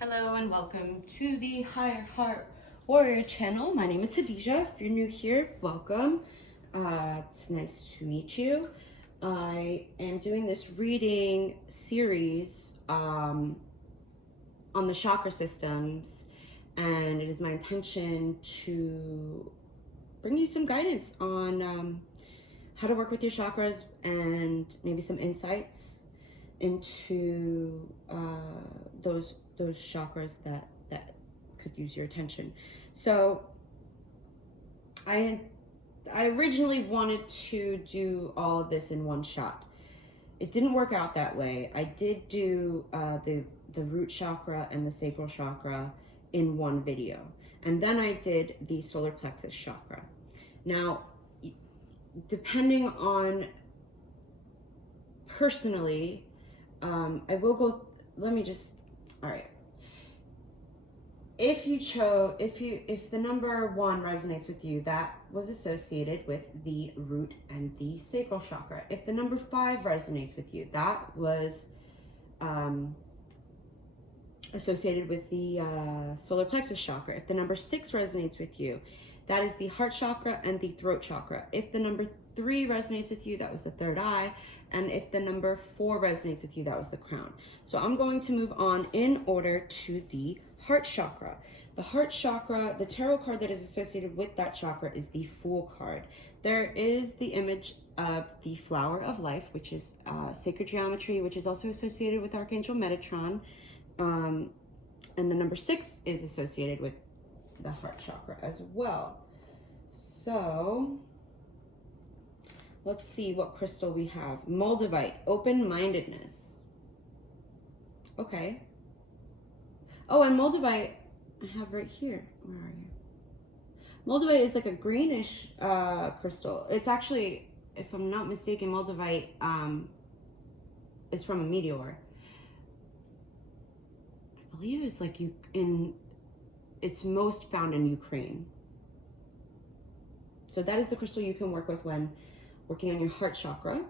Hello and welcome to the Higher Heart Warrior channel. My name is Hadija. If you're new here, welcome. It's nice to meet you. I am doing this reading series on the chakra systems, and it is my intention to bring you some guidance on how to work with your chakras and maybe some insights into those chakras that could use your attention. So I originally wanted to do all of this in one shot. It didn't work out that way. I did do the root chakra and the sacral chakra in one video, and then I did the solar plexus chakra. Now, depending on personally, I will go, all right. If the number 1 resonates with you, that was associated with the root and the sacral chakra. If the number 5 resonates with you, that was associated with the solar plexus chakra. If the number 6 resonates with you, that is the heart chakra and the throat chakra. If the number 3 resonates with you, that was the third eye. And if the number 4 resonates with you, that was the crown. So I'm going to move on in order to the heart chakra. The heart chakra, the tarot card that is associated with that chakra is the Fool card. There is the image of the flower of life, which is sacred geometry, which is also associated with Archangel Metatron. And the number 6 is associated with the heart chakra as well. So let's see what crystal we have. Moldavite, open-mindedness. Okay. Oh, and Moldavite I have right here. Where are you? Moldavite is like a greenish crystal. It's actually, if I'm not mistaken, Moldavite is from a meteor. I believe it's like it's most found in Ukraine. So that is the crystal you can work with when working on your heart chakra.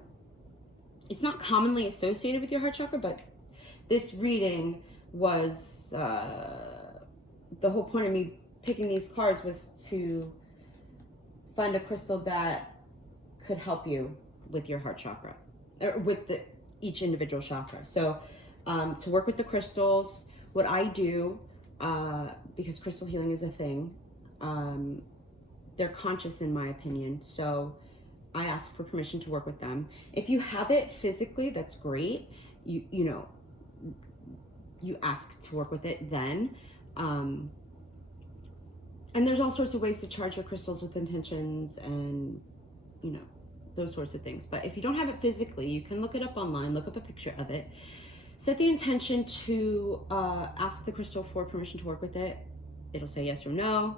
It's not commonly associated with your heart chakra, but this reading was, the whole point of me picking these cards was to find a crystal that could help you with your heart chakra, or with each individual chakra. So to work with the crystals, what I do, because crystal healing is a thing, they're conscious in my opinion, so I ask for permission to work with them. If you have it physically, that's great. You ask to work with it then. And there's all sorts of ways to charge your crystals with intentions and, those sorts of things. But if you don't have it physically, you can look it up online, look up a picture of it. Set the intention to ask the crystal for permission to work with it. It'll say yes or no.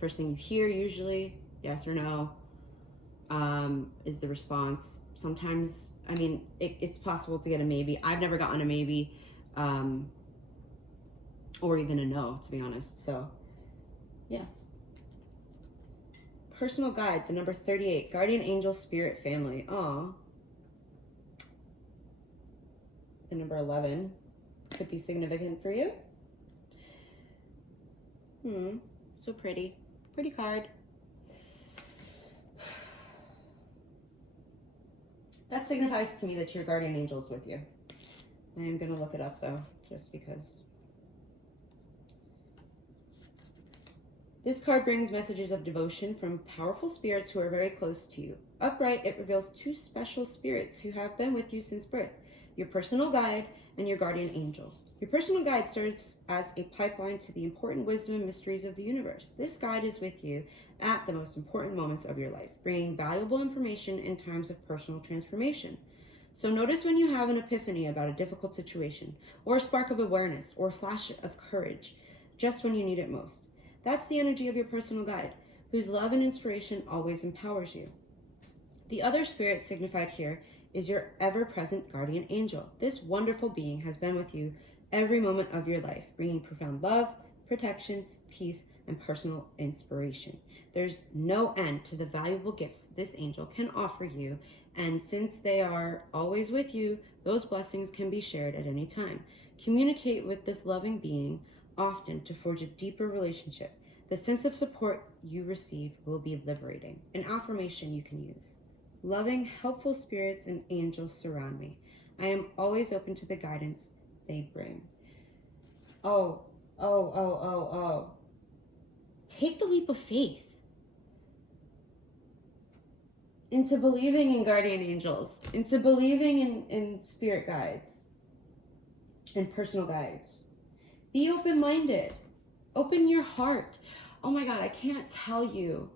First thing you hear usually, yes or no, is the response. Sometimes, it's possible to get a maybe. I've never gotten a maybe or even a no, to be honest. So, yeah. Personal guide, the number 38, guardian angel spirit family. Aw. The number 11 could be significant for you. So pretty. Pretty card. That signifies to me that your guardian angel is with you. I am going to look it up though, just because. This card brings messages of devotion from powerful spirits who are very close to you. Upright, it reveals 2 special spirits who have been with you since birth. Your personal guide and your guardian angel. Your personal guide serves as a pipeline to the important wisdom and mysteries of the universe. This guide is with you at the most important moments of your life, bringing valuable information in times of personal transformation. So notice when you have an epiphany about a difficult situation, or a spark of awareness, or a flash of courage, just when you need it most. That's the energy of your personal guide, whose love and inspiration always empowers you. The other spirit signified here is your ever-present guardian angel. This wonderful being has been with you every moment of your life, bringing profound love, protection, peace, and personal inspiration. There's no end to the valuable gifts this angel can offer you, and since they are always with you, those blessings can be shared at any time. Communicate with this loving being often to forge a deeper relationship. The sense of support you receive will be liberating. An affirmation you can use. Loving, helpful spirits and angels surround me. I am always open to the guidance they bring. Oh. Take the leap of faith into believing in guardian angels, into believing in spirit guides and personal guides. Be open-minded. Open your heart. Oh my God, I can't tell you.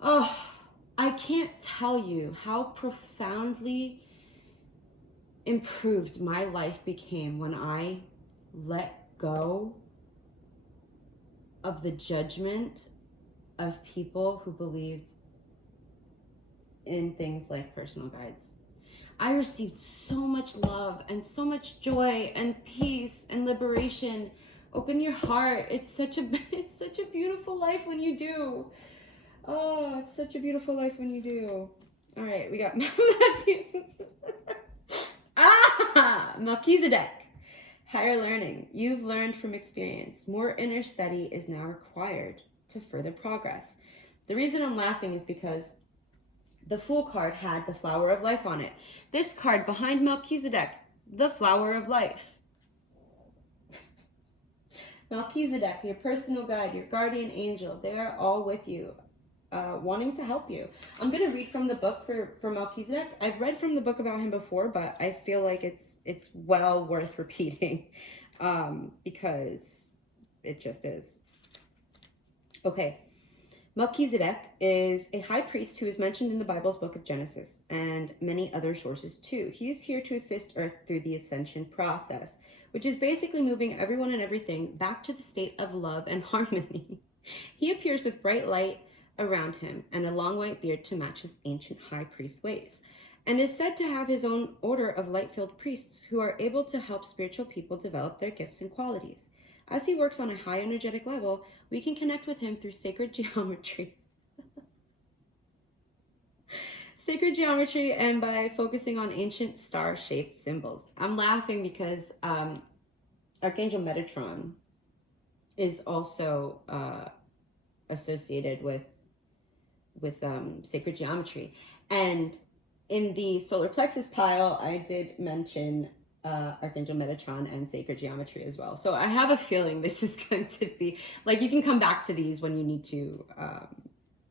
I can't tell you how profoundly improved my life became when I let go of the judgment of people who believed in things like personal guides. I received so much love and so much joy and peace and liberation. Open your heart. It's such a beautiful life when you do. Oh, it's such a beautiful life when you do. All right, we got Melchizedek. Higher learning. You've learned from experience. More inner study is now required to further progress. The reason I'm laughing is because the Fool card had the flower of life on it. This card behind Melchizedek, the flower of life. Melchizedek, your personal guide, your guardian angel, they are all with you, wanting to help you. I'm going to read from the book for Melchizedek. I've read from the book about him before, but I feel like it's well worth repeating because it just is. Okay. Melchizedek is a high priest who is mentioned in the Bible's book of Genesis and many other sources too. He is here to assist Earth through the ascension process, which is basically moving everyone and everything back to the state of love and harmony. He appears with bright light around him and a long white beard to match his ancient high priest ways, and is said to have his own order of light-filled priests who are able to help spiritual people develop their gifts and qualities. As he works on a high energetic level, we can connect with him through sacred geometry. Sacred geometry and by focusing on ancient star-shaped symbols. I'm laughing because Archangel Metatron is also associated with sacred geometry. And in the solar plexus pile, I did mention Archangel Metatron and sacred geometry as well. So I have a feeling this is going to be, like, you can come back to these when you need to,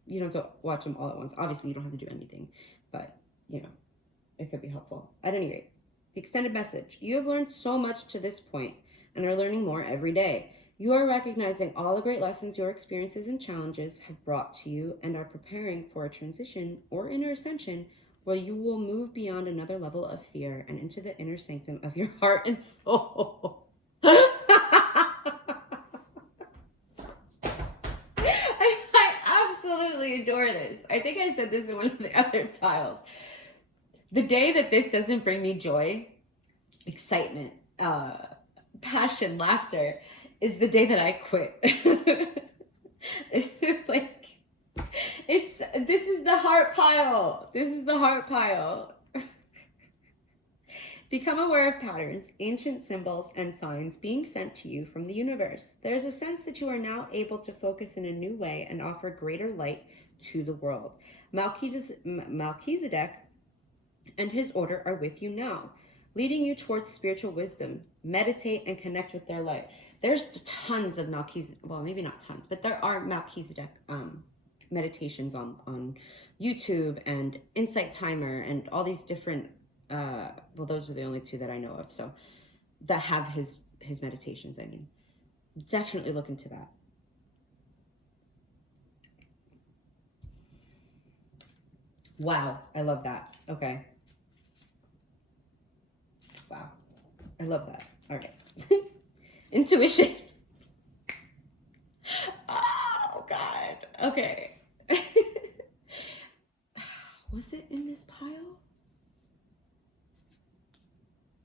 you don't have to watch them all at once. Obviously, you don't have to do anything, but, you know, it could be helpful. At any rate, the extended message. You have learned so much to this point and are learning more every day. You are recognizing all the great lessons your experiences and challenges have brought to you and are preparing for a transition or inner ascension where you will move beyond another level of fear and into the inner sanctum of your heart and soul. I absolutely adore this. I think I said this in one of the other files. The day that this doesn't bring me joy, excitement, passion, laughter, is the day that I quit. This is the heart pile. This is the heart pile. Become aware of patterns, ancient symbols, and signs being sent to you from the universe. There's a sense that you are now able to focus in a new way and offer greater light to the world. Melchizedek and his order are with you now, leading you towards spiritual wisdom. Meditate and connect with their light. There's tons of Melchizedek, well, maybe not tons, but there are Melchizedek meditations on YouTube and Insight Timer and all these different, well, those are the only two that I know of, so that have his meditations. I mean, definitely look into that. Wow, I love that. Okay. Wow, I love that. All right. Intuition. Oh, God. Okay. Was it in this pile?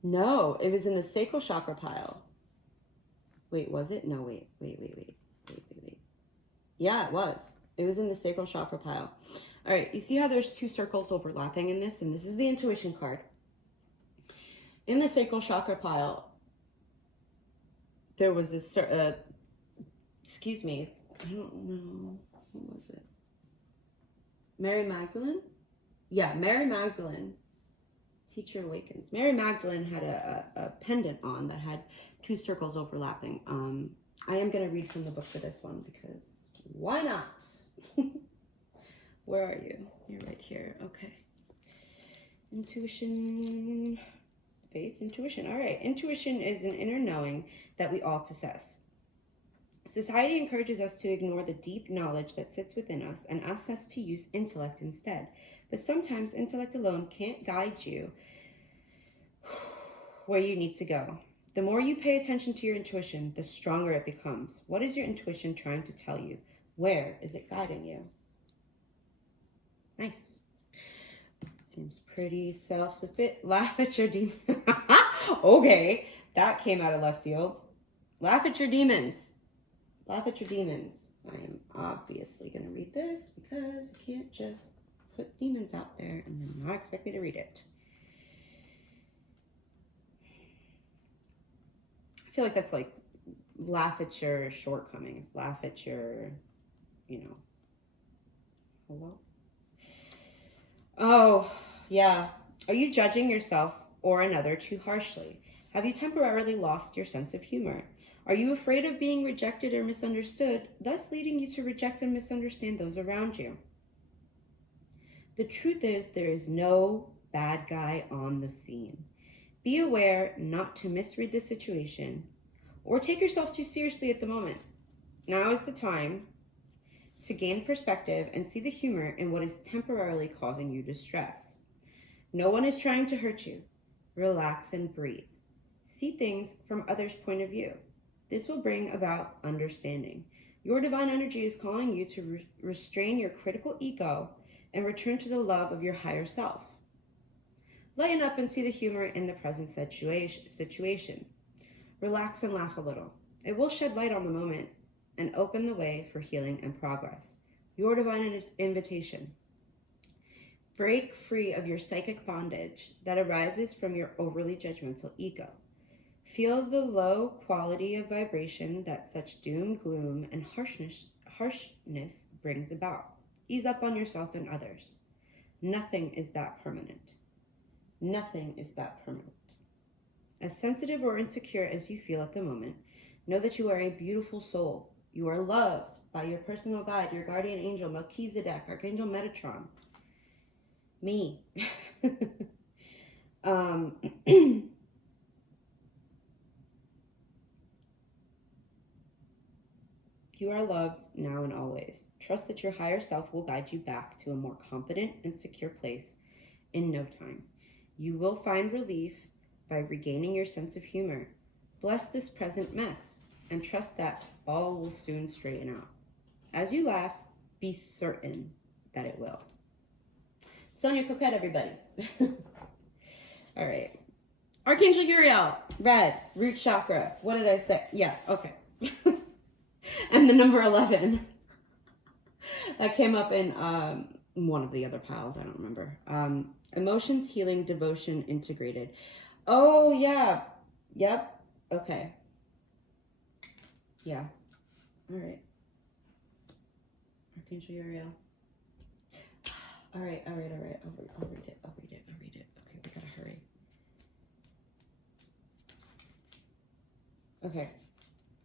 No, it was in the sacral chakra pile. Wait, was it? No, wait. Yeah, it was. It was in the sacral chakra pile. All right, you see how there's two circles overlapping in this? And this is the intuition card. In the sacral chakra pile, there was this, excuse me, I don't know, what was it? Mary Magdalene? Yeah, Mary Magdalene, Teacher Awakens. Mary Magdalene had a pendant on that had 2 circles overlapping. I am going to read from the book for this one because why not? Where are you? You're right here. Okay. Intuition, faith, intuition. All right. Intuition is an inner knowing that we all possess. Society encourages us to ignore the deep knowledge that sits within us and asks us to use intellect instead. But sometimes intellect alone can't guide you where you need to go. The more you pay attention to your intuition, the stronger it becomes. What is your intuition trying to tell you? Where is it guiding you? Nice. Seems pretty self-sufficient. Laugh at your demons. Okay, that came out of left field. Laugh at your demons. Laugh at your demons. I am obviously going to read this because I can't just put demons out there and then not expect me to read it. I feel like that's like laugh at your shortcomings. Laugh at your, hello? Oh, yeah. Are you judging yourself or another too harshly? Have you temporarily lost your sense of humor? Are you afraid of being rejected or misunderstood, thus leading you to reject and misunderstand those around you? The truth is, there is no bad guy on the scene. Be aware not to misread the situation or take yourself too seriously at the moment. Now is the time to gain perspective and see the humor in what is temporarily causing you distress. No one is trying to hurt you. Relax and breathe. See things from others' point of view. This will bring about understanding. Your divine energy is calling you to restrain your critical ego and return to the love of your higher self. Lighten up and see the humor in the present situation. Relax and laugh a little. It will shed light on the moment and open the way for healing and progress. Your divine invitation. Break free of your psychic bondage that arises from your overly judgmental ego. Feel the low quality of vibration that such doom, gloom, and harshness brings about. Ease up on yourself and others. Nothing is that permanent. Nothing is that permanent. As sensitive or insecure as you feel at the moment, know that you are a beautiful soul. You are loved by your personal guide, your guardian angel, Melchizedek, Archangel Metatron. Me. You are loved now and always. Trust that your higher self will guide you back to a more confident and secure place in no time. You will find relief by regaining your sense of humor. Bless this present mess and trust that all will soon straighten out. As you laugh, be certain that it will. Sonia Coquette, everybody. All right. Archangel Uriel, red, root chakra. What did I say? Yeah, okay. And the number 11. That came up in one of the other piles. I don't remember. Emotions, healing, devotion, integrated. Oh, yeah. Yep. Okay. Yeah. All right. Archangel Uriel. All right. I'll read it. Okay, we gotta hurry. Okay.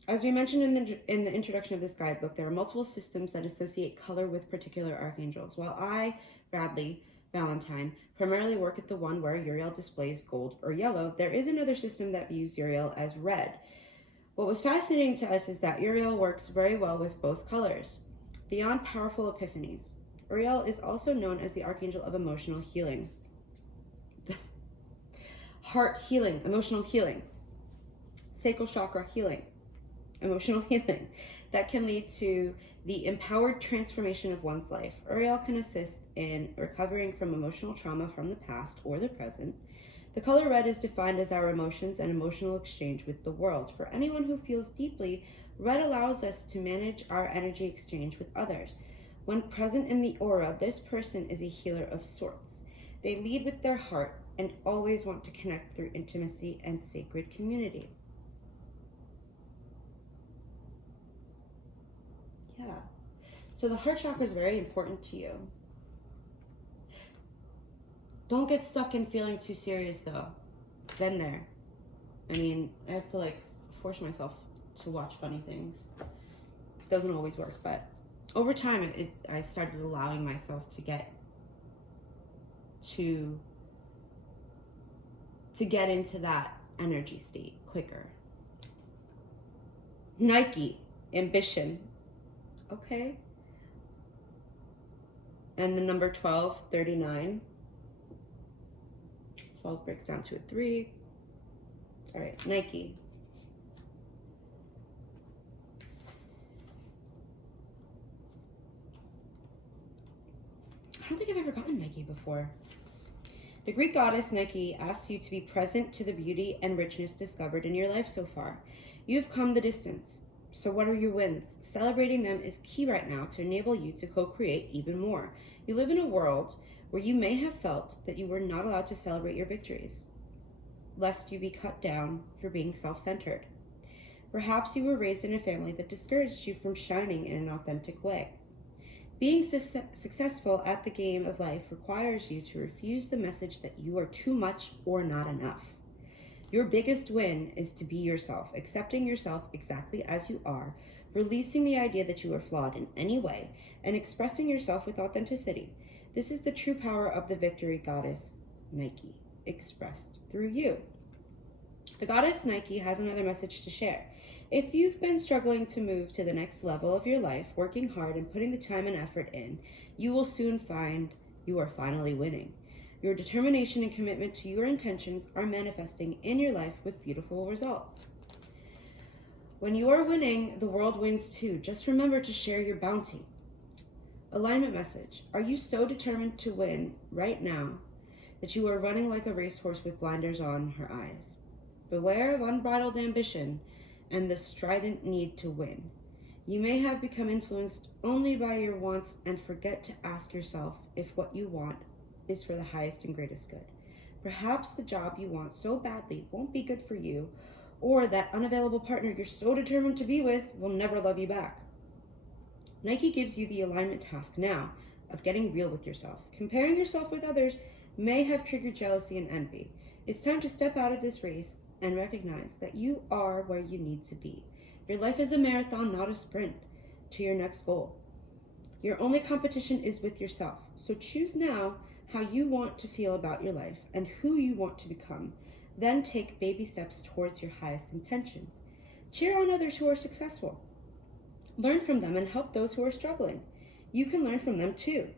As we mentioned in the introduction of this guidebook, there are multiple systems that associate color with particular archangels. While I, Bradley Valentine, primarily work at the one where Uriel displays gold or yellow, there is another system that views Uriel as red. What was fascinating to us is that Uriel works very well with both colors. Beyond powerful epiphanies, Uriel is also known as the archangel of emotional healing. Heart healing, emotional healing, sacral chakra healing, emotional healing that can lead to the empowered transformation of one's life. Uriel can assist in recovering from emotional trauma from the past or the present. The color red is defined as our emotions and emotional exchange with the world. For anyone who feels deeply, red allows us to manage our energy exchange with others. When present in the aura, this person is a healer of sorts. They lead with their heart and always want to connect through intimacy and sacred community. Yeah. So the heart chakra is very important to you. Don't get stuck in feeling too serious though. Been there. I mean, I have to like force myself to watch funny things. It doesn't always work, but over time I started allowing myself to get into that energy state quicker. Nike, ambition. Okay. And the number 12, 39. 12 breaks down to a 3. All right, Nike. I don't think I've ever gotten Nike before. The Greek goddess Nike asks you to be present to the beauty and richness discovered in your life so far. You have come the distance. So what are your wins? Celebrating them is key right now to enable you to co-create even more. You live in a world where you may have felt that you were not allowed to celebrate your victories, lest you be cut down for being self-centered. Perhaps you were raised in a family that discouraged you from shining in an authentic way. Being successful at the game of life requires you to refuse the message that you are too much or not enough. Your biggest win is to be yourself, accepting yourself exactly as you are, releasing the idea that you are flawed in any way, and expressing yourself with authenticity. This is the true power of the victory goddess Nike, expressed through you. The goddess Nike has another message to share. If you've been struggling to move to the next level of your life, working hard and putting the time and effort in, you will soon find you are finally winning. Your determination and commitment to your intentions are manifesting in your life with beautiful results. When you are winning, the world wins too. Just remember to share your bounty. Alignment message. Are you so determined to win right now that you are running like a racehorse with blinders on her eyes? Beware of unbridled ambition and the strident need to win. You may have become influenced only by your wants and forget to ask yourself if what you want is for the highest and greatest good. Perhaps the job you want so badly won't be good for you, or that unavailable partner you're so determined to be with will never love you back. Nike gives you the alignment task now of getting real with yourself. Comparing yourself with others may have triggered jealousy and envy. It's time to step out of this race and recognize that you are where you need to be. Your life is a marathon, not a sprint, to your next goal. Your only competition is with yourself. So choose now how you want to feel about your life and who you want to become. Then take baby steps towards your highest intentions. Cheer on others who are successful. Learn from them and help those who are struggling. You can learn from them too.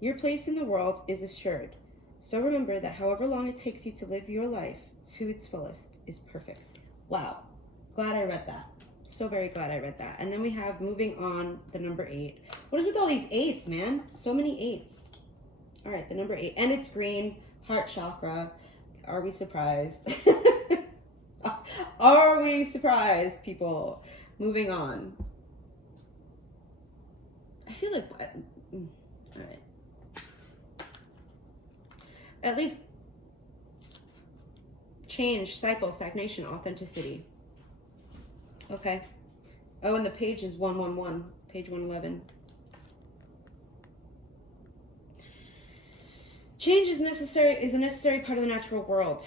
Your place in the world is assured. So remember that however long it takes you to live your life to its fullest is perfect. Wow. Glad I read that. So very glad I read that. And then we have, moving on, the number 8. What is with all these 8s, man? So many 8s. All right, the number 8. And it's green, heart chakra. Are we surprised? Are we surprised, people? Moving on. I feel like, all right. At least change, cycle, stagnation, authenticity. Okay. Oh, and the page is 111, page 111. Change is a necessary part of the natural world.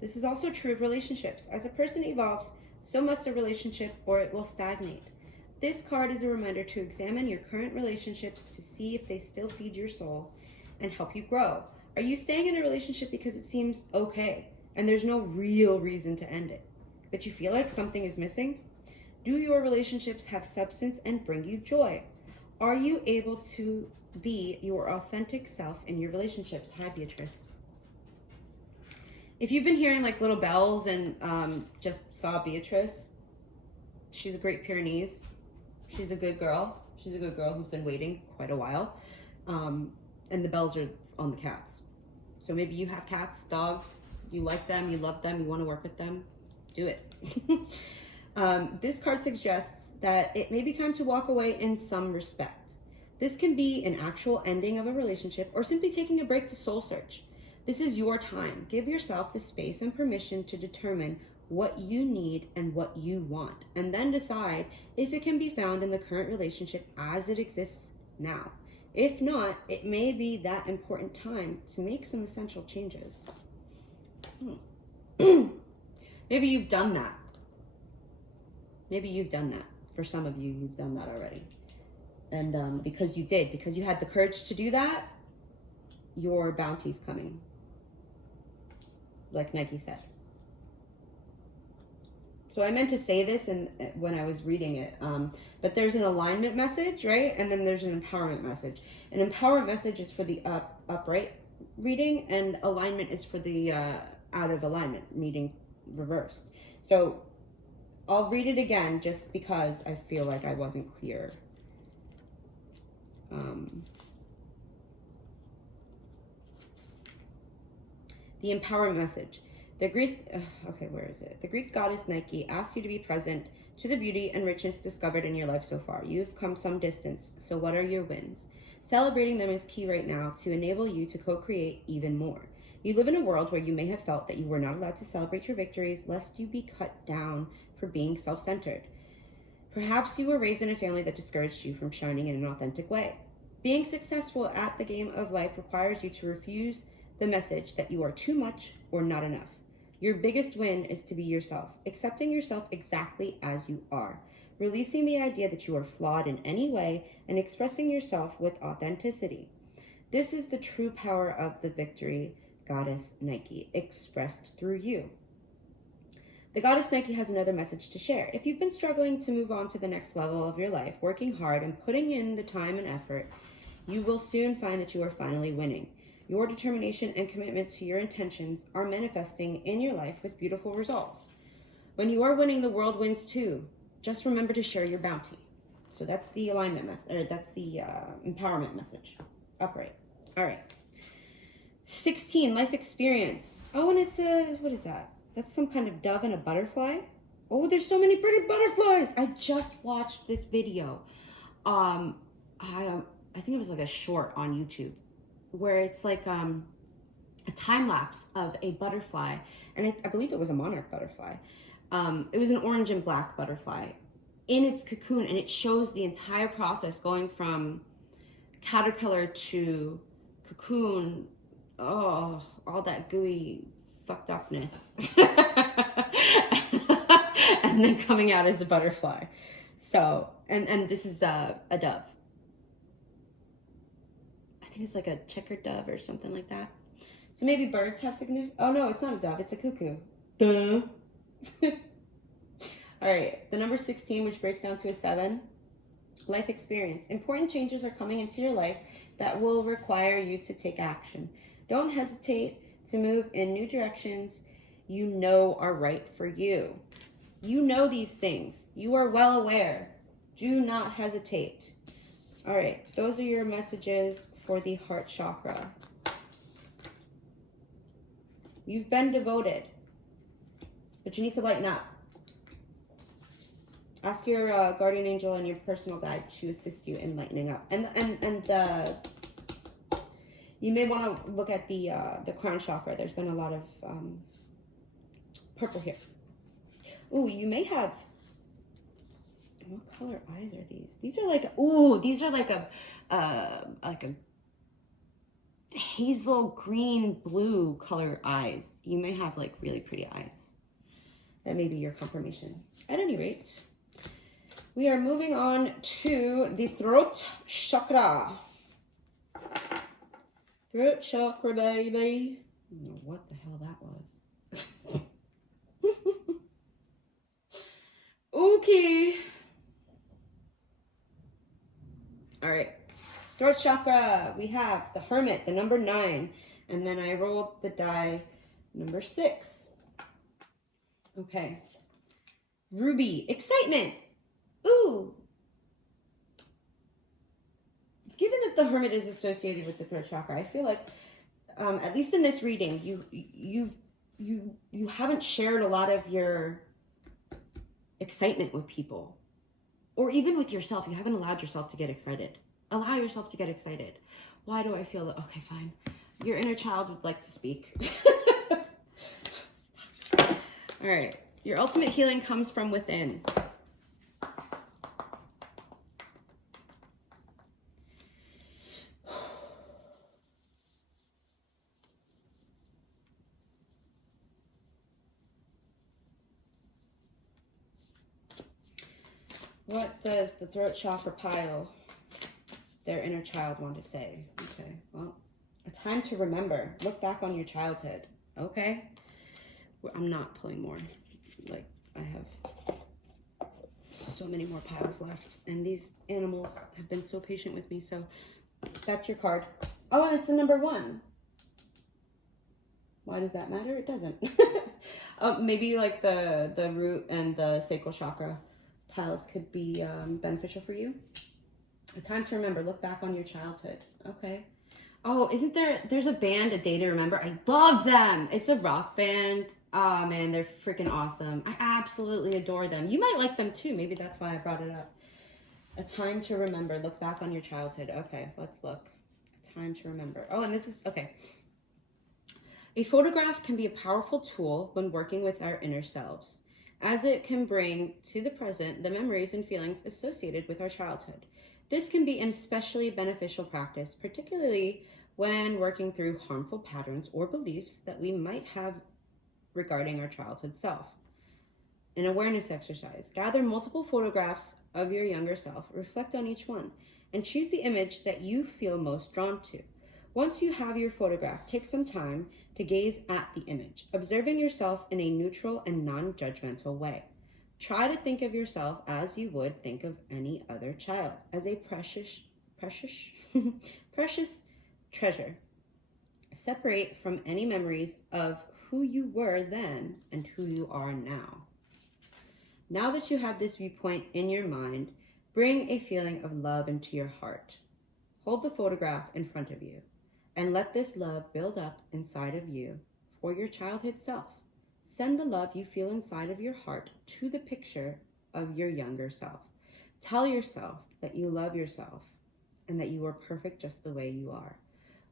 This is also true of relationships. As a person evolves, so must a relationship, or it will stagnate. This card is a reminder to examine your current relationships to see if they still feed your soul and help you grow. Are you staying in a relationship because it seems okay and there's no real reason to end it, but you feel like something is missing? Do your relationships have substance and bring you joy? Are you able to be your authentic self in your relationships? Hi, Beatrice. If you've been hearing like little bells and just saw Beatrice, she's a Great Pyrenees. She's a good girl. She's a good girl who's been waiting quite a while. And the bells are on the cats. So maybe you have cats, dogs, you like them, you love them, you want to work with them, do it. This card suggests that it may be time to walk away in some respect. This can be an actual ending of a relationship or simply taking a break to soul search. This is your time. Give yourself the space and permission to determine what you need and what you want, and then decide if it can be found in the current relationship as it exists now. If not, it may be that important time to make some essential changes. Maybe you've done that. Maybe you've done that. For some of you, you've done that already. And because you had the courage to do that, your bounty's coming. Like Nike said. So I meant to say this when I was reading it, but there's an alignment message, right? And then there's an empowerment message. An empowerment message is for the upright reading, and alignment is for the out of alignment, meaning reversed. So I'll read it again just because I feel like I wasn't clear. The empowerment message. The Greek, where is it? The Greek goddess Nike asks you to be present to the beauty and richness discovered in your life so far. You've come some distance, so what are your wins? Celebrating them is key right now to enable you to co-create even more. You live in a world where you may have felt that you were not allowed to celebrate your victories lest you be cut down for being self-centered. Perhaps you were raised in a family that discouraged you from shining in an authentic way. Being successful at the game of life requires you to refuse the message that you are too much or not enough. Your biggest win is to be yourself, accepting yourself exactly as you are, releasing the idea that you are flawed in any way, and expressing yourself with authenticity. This is the true power of the victory goddess Nike, expressed through you. The goddess Nike has another message to share. If you've been struggling to move on to the next level of your life, working hard and putting in the time and effort, you will soon find that you are finally winning. Your determination and commitment to your intentions are manifesting in your life with beautiful results. When you are winning, the world wins too. Just remember to share your bounty. So that's the alignment message, or that's the empowerment message. Upright. All right. 16, life experience. Oh, and it's what is that? That's some kind of dove and a butterfly. Oh, there's so many pretty butterflies. I just watched this video. I think it was like a short on YouTube, where it's like a time lapse of a butterfly, and I believe it was a monarch butterfly. It was an orange and black butterfly in its cocoon, and it shows the entire process going from caterpillar to cocoon. Oh, all that gooey fucked upness. And then coming out as a butterfly. So, and this is a dove. I think it's like a checkered dove or something like that. So maybe birds have significant. Oh no, it's not a dove, it's a cuckoo. Duh. All right, the number 16, which breaks down to a 7. Life experience. Important changes are coming into your life that will require you to take action. Don't hesitate to move in new directions you know are right for you. You know these things. You are well aware. Do not hesitate. All right, those are your messages for the heart chakra. You've been devoted, but you need to lighten up. Ask your guardian angel and your personal guide to assist you in lightening up. And you may want to look at the crown chakra. There's been a lot of purple here. Ooh, you may have. What color eyes are these? These are like, ooh, these are like a hazel green blue color eyes. You may have like really pretty eyes. That may be your confirmation. At any rate, we are moving on to the throat chakra. Throat chakra, baby. I don't know what the hell that was. Okay. All right. Throat chakra. We have the Hermit, the number 9. And then I rolled the die number 6. Okay. Ruby. Excitement. Ooh. Given that the Hermit is associated with the throat chakra, I feel like, at least in this reading, you haven't shared a lot of your excitement with people, or even with yourself. You haven't allowed yourself to get excited. Allow yourself to get excited. Why do I feel that? Okay, fine. Your inner child would like to speak. All right. Your ultimate healing comes from within. What does the throat chakra pile, their inner child, want to say? Okay, well, a time to remember. Look back on your childhood, okay? I'm not pulling more. Like, I have so many more piles left. And these animals have been so patient with me, so that's your card. Oh, and it's the number 1. Why does that matter? It doesn't. Maybe like the root and the sacral chakra piles could be beneficial for you. A time to remember. Look back on your childhood. Okay. Oh, there's a band, A Day to Remember. I love them. It's a rock band. Oh man, they're freaking awesome. I absolutely adore them. You might like them too. Maybe that's why I brought it up. A time to remember. Look back on your childhood. Okay, let's look. A time to remember. Oh, and this is, okay. A photograph can be a powerful tool when working with our inner selves, as it can bring to the present the memories and feelings associated with our childhood. This can be an especially beneficial practice, particularly when working through harmful patterns or beliefs that we might have regarding our childhood self. An awareness exercise. Gather multiple photographs of your younger self, reflect on each one, and choose the image that you feel most drawn to. Once you have your photograph, take some time to gaze at the image, observing yourself in a neutral and non-judgmental way. Try to think of yourself as you would think of any other child, as a precious treasure. Separate from any memories of who you were then and who you are now. Now that you have this viewpoint in your mind, bring a feeling of love into your heart. Hold the photograph in front of you and let this love build up inside of you for your childhood self. Send the love you feel inside of your heart to the picture of your younger self. Tell yourself that you love yourself and that you are perfect just the way you are.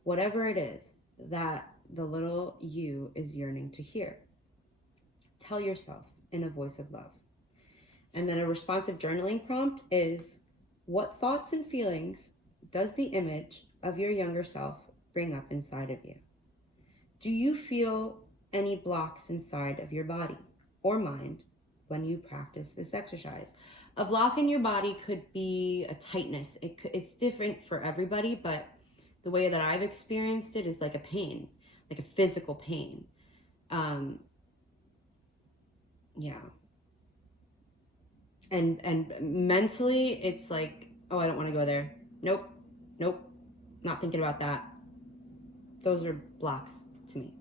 Whatever it is that the little you is yearning to hear. Tell yourself in a voice of love. And then a responsive journaling prompt is, what thoughts and feelings does the image of your younger self bring up inside of you? Do you feel any blocks inside of your body or mind when you practice this exercise? A block in your body could be a tightness. It's different for everybody, but the way that I've experienced it is like a pain, like a physical pain. Yeah. And mentally, it's like, oh, I don't want to go there. Nope, not thinking about that. Those are blocks to me.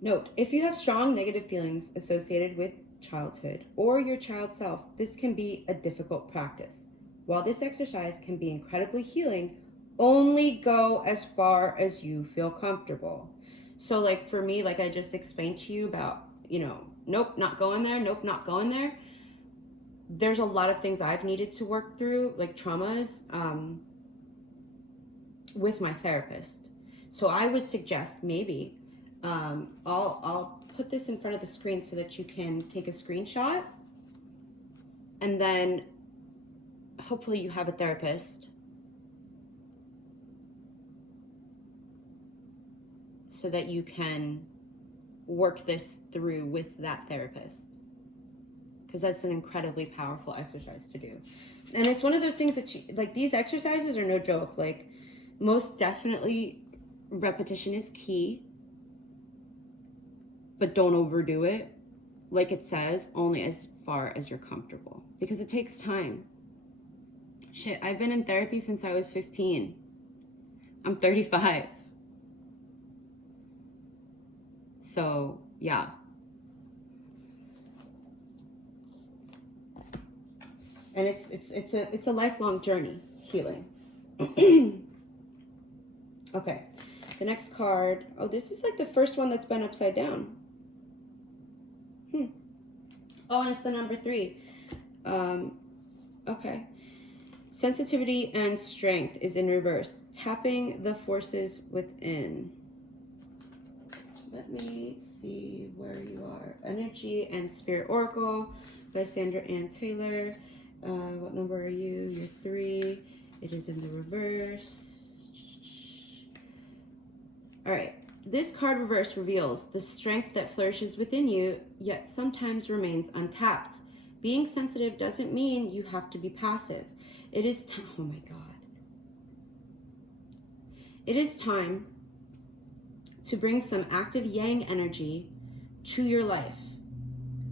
Note, if you have strong negative feelings associated with childhood or your child self, this can be a difficult practice. While this exercise can be incredibly healing, only go as far as you feel comfortable. So like for me, like I just explained to you about, nope, not going there. Nope, not going there. There's a lot of things I've needed to work through, like traumas, with my therapist. So I would suggest maybe, I'll put this in front of the screen so that you can take a screenshot, and then hopefully you have a therapist so that you can work this through with that therapist, because that's an incredibly powerful exercise to do. And it's one of those things that like, these exercises are no joke. Like, most definitely repetition is key, but don't overdo it. Like it says, only as far as you're comfortable, because it takes time. Shit, I've been in therapy since I was 15. I'm 35. So, yeah. And it's a lifelong journey, healing. Okay, the next card. Oh, this is like the first one that's been upside down. Oh, and it's the number 3. Okay. Sensitivity and strength is in reverse. Tapping the forces within. Let me see where you are. Energy and Spirit Oracle by Sandra Ann Taylor. What number are you? You're 3. It is in the reverse. All right. This card reverse reveals the strength that flourishes within you, yet sometimes remains untapped. Being sensitive doesn't mean you have to be passive. It is oh my God. It is time to bring some active yang energy to your life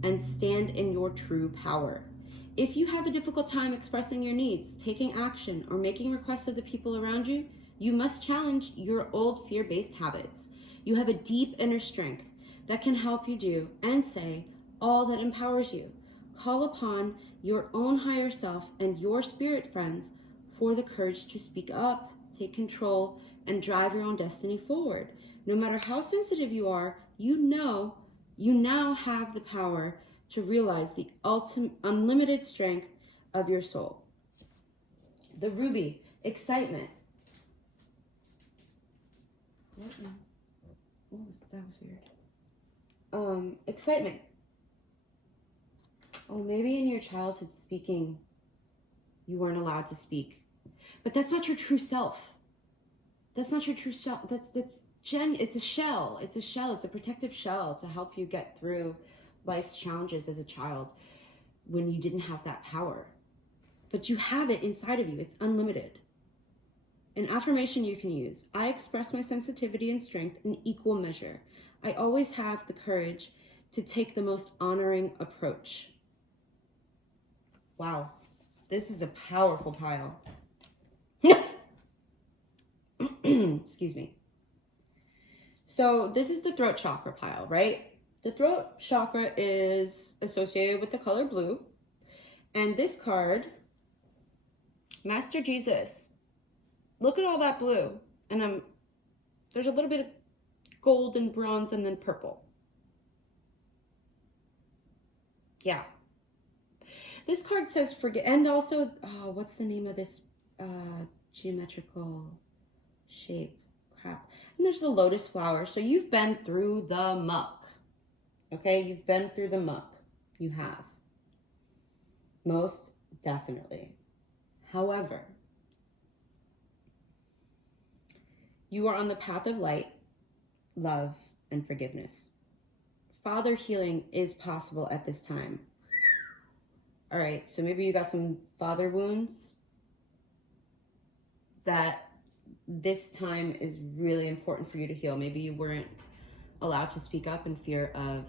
and stand in your true power. If you have a difficult time expressing your needs, taking action, or making requests of the people around you, you must challenge your old fear-based habits. You have a deep inner strength that can help you do and say all that empowers you. Call upon your own higher self and your spirit friends for the courage to speak up, take control, and drive your own destiny forward. No matter how sensitive you are, you now have the power to realize the ultimate unlimited strength of your soul. The ruby, excitement. What? Oh, that was weird. Excitement. Oh, maybe in your childhood speaking, you weren't allowed to speak. But that's not your true self. That's not your true self. It's a shell. It's a shell. It's a protective shell to help you get through life's challenges as a child when you didn't have that power. But you have it inside of you. It's unlimited. An affirmation you can use. I express my sensitivity and strength in equal measure. I always have the courage to take the most honoring approach. Wow. This is a powerful pile. Excuse me. So this is the throat chakra pile, right? The throat chakra is associated with the color blue. And this card, Master Jesus, look at all that blue. And there's a little bit of gold and bronze and then purple. Yeah. This card says forget, and also, what's the name of this geometrical shape? Crap. And there's the lotus flower. So you've been through the muck. Okay, you've been through the muck. You have. Most definitely. However, you are on the path of light, love, and forgiveness. Father healing is possible at this time. All right, so maybe you got some father wounds that this time is really important for you to heal. Maybe you weren't allowed to speak up in fear of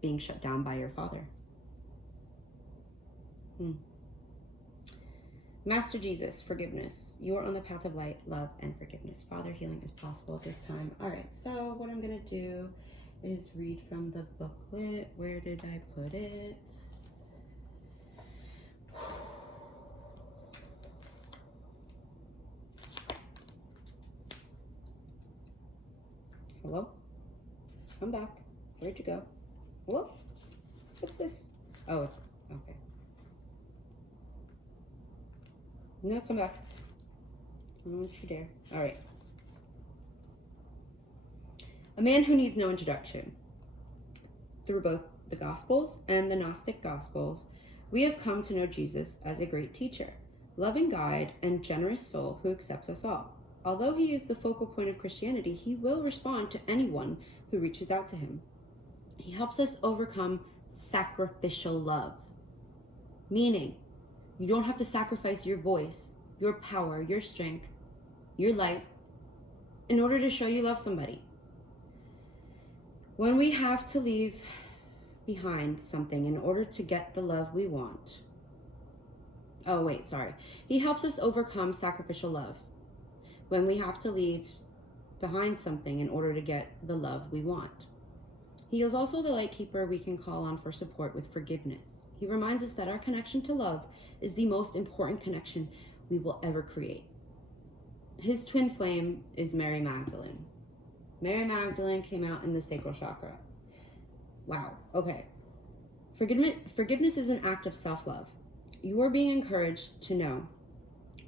being shut down by your father. Master Jesus, forgiveness. You are on the path of light, love, and forgiveness. Father healing is possible at this time. All right, so what I'm going to do is read from the booklet. Where did I put it? Hello? Come back. Where'd you go? Hello? What's this? Oh, it's okay. No, come back. Don't you dare. All right. A man who needs no introduction. Through both the Gospels and the Gnostic Gospels, we have come to know Jesus as a great teacher, loving guide, and generous soul who accepts us all. Although he is the focal point of Christianity, he will respond to anyone who reaches out to him. He helps us overcome sacrificial love, meaning you don't have to sacrifice your voice, your power, your strength, your light in order to show you love somebody. When we have to leave behind something in order to get the love we want. He helps us overcome sacrificial love. When we have to leave behind something in order to get the love we want. He is also the light keeper we can call on for support with forgiveness. He reminds us that our connection to love is the most important connection we will ever create. His twin flame is Mary Magdalene. Mary Magdalene came out in the sacral chakra. Wow, okay. Forgiveness is an act of self-love. You are being encouraged to know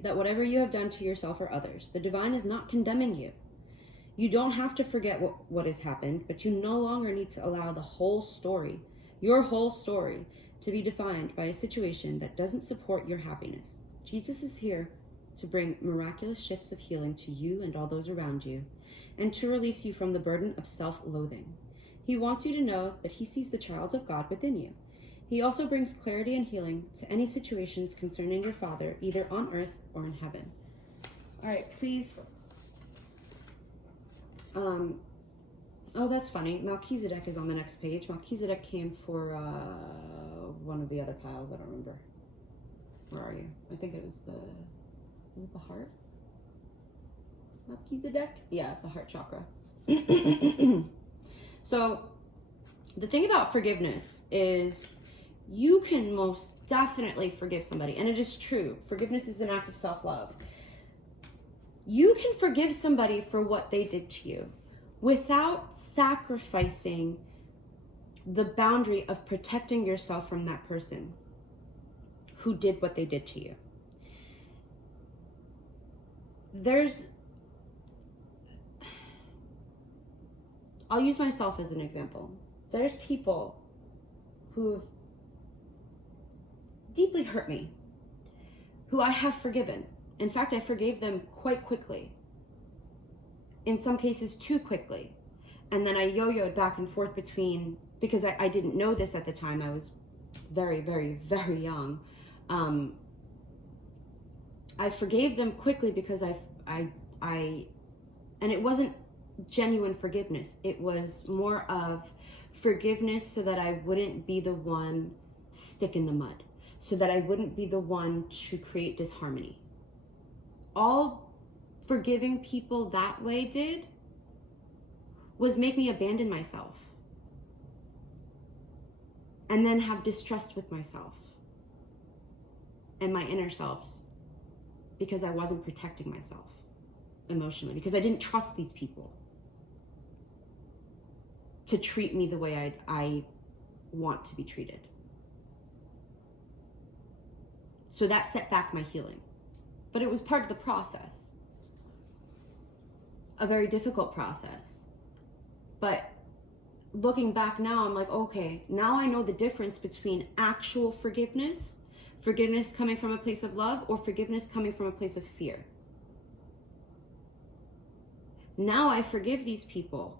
that whatever you have done to yourself or others, the divine is not condemning you. You don't have to forget what has happened, but you no longer need to allow the whole story, your whole story, to be defined by a situation that doesn't support your happiness. Jesus is here to bring miraculous shifts of healing to you and all those around you, and to release you from the burden of self-loathing. He wants you to know that he sees the child of God within you. He also brings clarity and healing to any situations concerning your Father, either on earth or in heaven. All right, please. Oh, that's funny. Melchizedek is on the next page. Melchizedek came for one of the other piles. I don't remember. Where are you? I think it was the heart? Melchizedek? Yeah, the heart chakra. So, the thing about forgiveness is you can most definitely forgive somebody. And it is true. Forgiveness is an act of self-love. You can forgive somebody for what they did to you without sacrificing the boundary of protecting yourself from that person who did what they did to you. I'll use myself as an example. There's people who have deeply hurt me, who I have forgiven. In fact, I forgave them quite quickly. In some cases, too quickly. And then I yo-yoed back and forth between, because I didn't know this at the time. I was very, very, very young. I forgave them quickly because and it wasn't genuine forgiveness. It was more of forgiveness so that I wouldn't be the one stick in the mud, so that I wouldn't be the one to create disharmony. All forgiving people that way did was make me abandon myself and then have distrust with myself and my inner selves because I wasn't protecting myself emotionally, because I didn't trust these people to treat me the way I want to be treated. So that set back my healing. But it was part of the process. A very difficult process. But looking back now, I'm like, okay, now I know the difference between actual forgiveness coming from a place of love, or forgiveness coming from a place of fear. Now I forgive these people,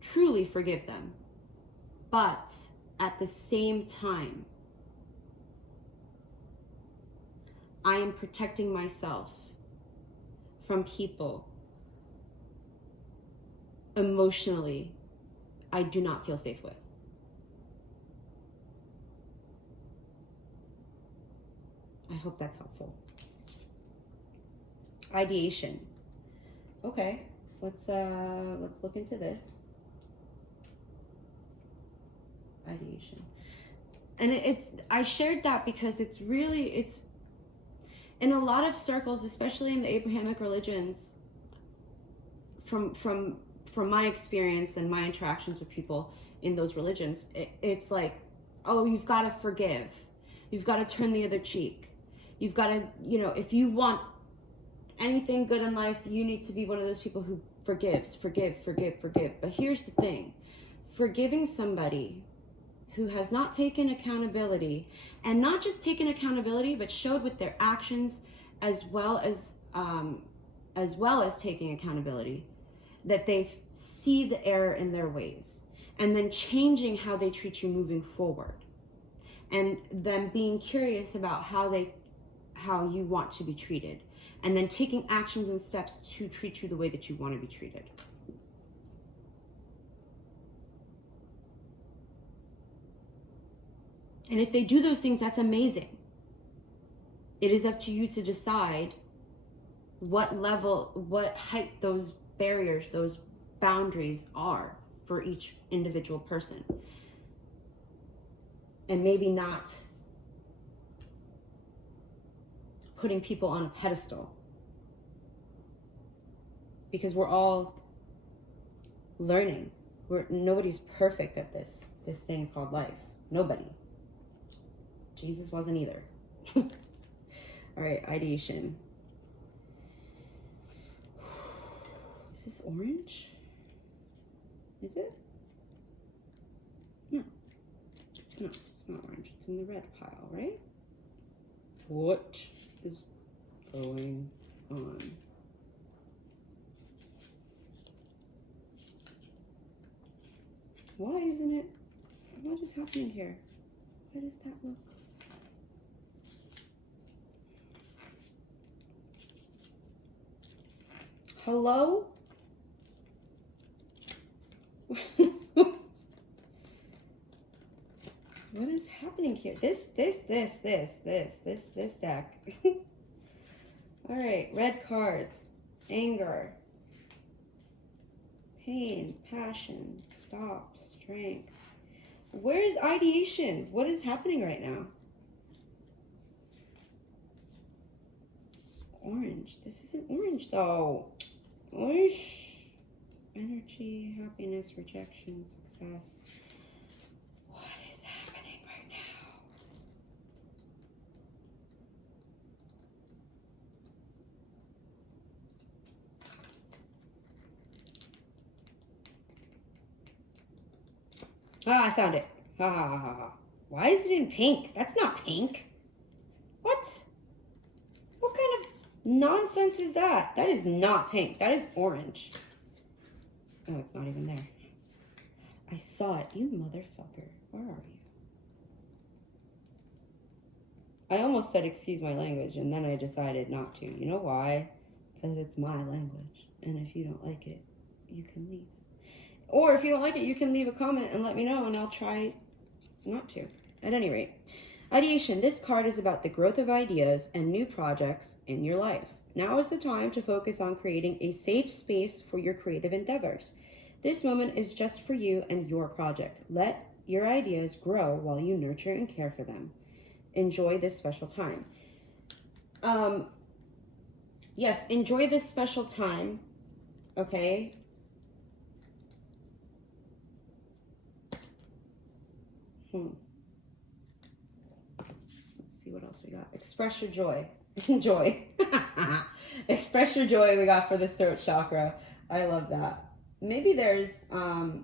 truly forgive them, but at the same time, I am protecting myself from people emotionally I do not feel safe with. I hope that's helpful. Ideation. Okay, let's look into this. Ideation. And I shared that because it's in a lot of circles, especially in the Abrahamic religions, from my experience and my interactions with people in those religions, it's like, oh, you've got to forgive. You've got to turn the other cheek. You've got to, if you want anything good in life, you need to be one of those people who forgive. But here's the thing. Forgiving somebody who has not taken accountability, and not just taken accountability, but showed with their actions as well as taking accountability, that they see the error in their ways, and then changing how they treat you moving forward, and then being curious about how you want to be treated, and then taking actions and steps to treat you the way that you want to be treated. And if they do those things, that's amazing. It is up to you to decide what level, what height those barriers, those boundaries are for each individual person. And maybe not putting people on a pedestal, because we're all learning. Nobody's perfect at this thing called life. Nobody. Jesus wasn't either. All right, ideation. Is this orange? Is it? No. No, it's not orange. It's in the red pile, right? What is going on? Why isn't it? What is happening here? Why does that look? Hello? What is happening here? This deck. All right, red cards. Anger. Pain, passion, stop, strength. Where is ideation? What is happening right now? Orange. This isn't orange though. Oish. Energy, happiness, rejection, success. What is happening right now? Ah, I found it. Ha ha ha ha. Why is it in pink? That's not pink. What? What kind of nonsense is that? That is not pink. That is orange. Oh, it's not even there. I saw it. You motherfucker. Where are you? I almost said excuse my language, and then I decided not to. You know why? Because it's my language. And if you don't like it, you can leave. Or if you don't like it, you can leave a comment and let me know, and I'll try not to. At any rate, ideation. This card is about the growth of ideas and new projects in your life. Now is the time to focus on creating a safe space for your creative endeavors. This moment is just for you and your project. Let your ideas grow while you nurture and care for them. Enjoy this special time. Yes, enjoy this special time. Okay. Let's see what else we got. Express your joy. Joy. Express your joy we got for the throat chakra. I love that. Maybe there's oh.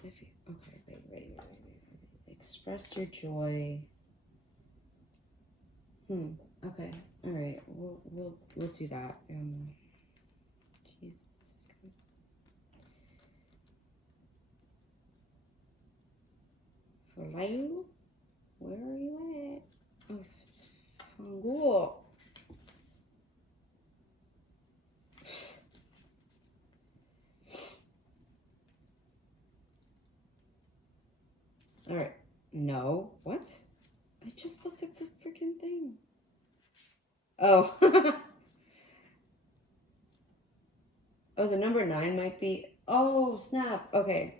Okay, wait. Express your joy. Okay. All right. We'll do that. Jeez, this is good. Hello? Where are you at? Oh, Fangul. All right. No. What? I just looked up the freaking thing. Oh. Oh, the number 9 might be. Oh, snap. Okay.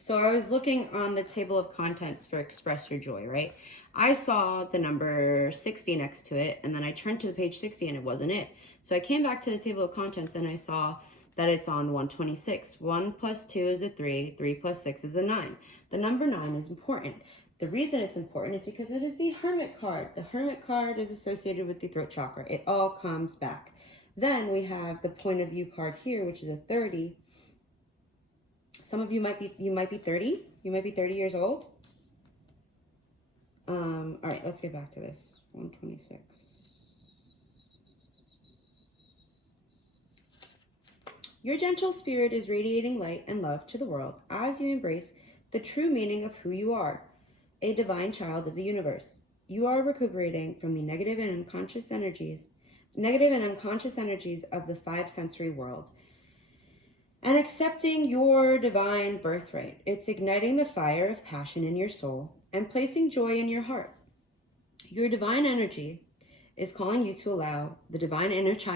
So I was looking on the table of contents for Express Your Joy, right? I saw the number 60 next to it, and then I turned to the page 60 and it wasn't it. So I came back to the table of contents and I saw that it's on 126. 1 plus 2 is a 3. 3 plus 6 is a 9. The number 9 is important. The reason it's important is because it is the Hermit card. The Hermit card is associated with the throat chakra. It all comes back. Then we have the point of view card here, which is a 30. Some of you might be 30. You might be 30 years old. All right, let's get back to this. 126. Your gentle spirit is radiating light and love to the world as you embrace the true meaning of who you are, a divine child of the universe. You are recuperating from the negative and unconscious energies of the 5 sensory world and accepting your divine birthright. It's igniting the fire of passion in your soul and placing joy in your heart. Your divine energy is calling you to allow the divine inner child